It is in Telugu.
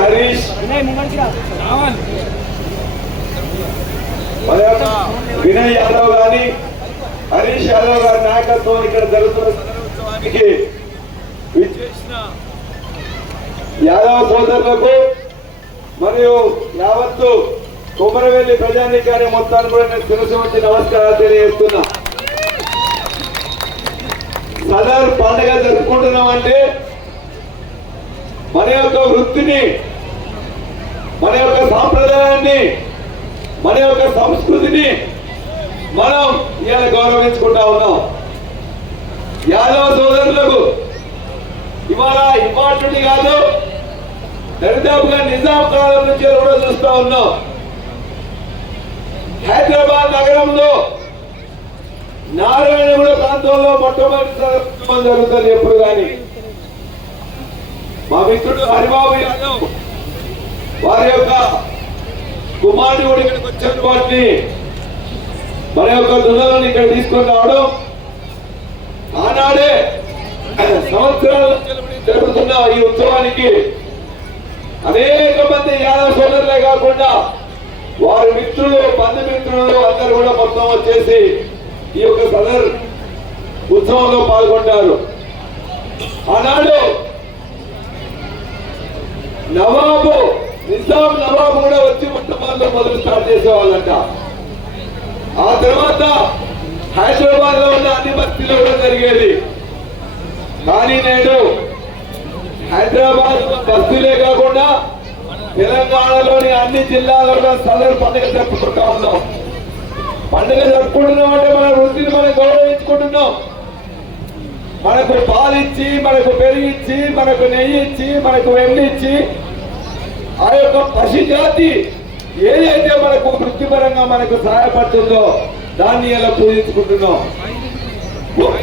హరీష్. వినయ్ యాదవ్ గాని హరీష్ యాదవ్ గారి నాయకత్వం ఇక్కడ జరుగుతున్న యాదవ్ సోదరులకు మరియు యావత్తు కుమరవెల్లి ప్రజానీకాన్ని మొత్తాన్ని కూడా నేను శిరసు వచ్చి నమస్కారాలు తెలియజేస్తున్నా. సదర్ పండుగ జరుపుకుంటున్నామంటే మన యొక్క వృత్తిని మన యొక్క సాంప్రదాయాన్ని మన యొక్క సంస్కృతిని మనం ఇవాళ గౌరవించుకుంటా ఉన్నాం. యాదవ సోదరులకు ఇవాళ ఇంపార్టెంట్ కాదు దరిదాపుగా నిజాం కాలం నుంచి కూడా చూస్తా ఉన్నాం. హైదరాబాద్ నగరంలో నారాయణగూడ ప్రాంతంలో మొట్టమొదటి జరుగుతుంది ఎప్పుడు కానీ. మా మిత్రుడు హరిబాబు యాదవ్. వారి యొక్క కుమారుడు కూడా ఇక్కడికి వచ్చిన వాటిని మన యొక్క దున్నలను ఇక్కడ తీసుకొని రావడం ఆనాడే సంవత్సరాల నుంచి జరుగుతున్న ఈ ఉత్సవానికి అనేక మంది యాదవ సోదరులే కాకుండా వారి మిత్రులు బంధుమిత్రులు అందరూ కూడా మొత్తం వచ్చేసి ఈ యొక్క సదర్ ఉత్సవంలో పాల్గొంటారు. ఆనాడు నవాబు నిజాం నవాబు కూడా వచ్చి మొట్టమొదటి మొదలు స్టార్ట్ చేసేవాళ్ళంట. ఆ తర్వాత హైదరాబాద్లో ఉన్న అన్ని బస్తీలో కూడా జరిగేది. కానీ నేడు హైదరాబాద్ బస్తీలే కాకుండా తెలంగాణలోని అన్ని జిల్లాలలో సదరు పండుగ జరుపుకుంటా ఉన్నాం. పండుగ జరుపుకుంటున్నాం అంటే మన వృత్తిని మనం గౌరవించుకుంటున్నాం. మనకు పాలిచ్చి మనకు పెరిగిచ్చి మనకు నెయ్యి ఇచ్చి మనకు వెన్నిచ్చి ఆ యొక్క పశు జాతి ఏదైతే మనకు వృత్తిపరంగా మనకు సహాయపడుతుందో దాన్ని ఎలా పూజించుకుంటున్నాం? గొప్ప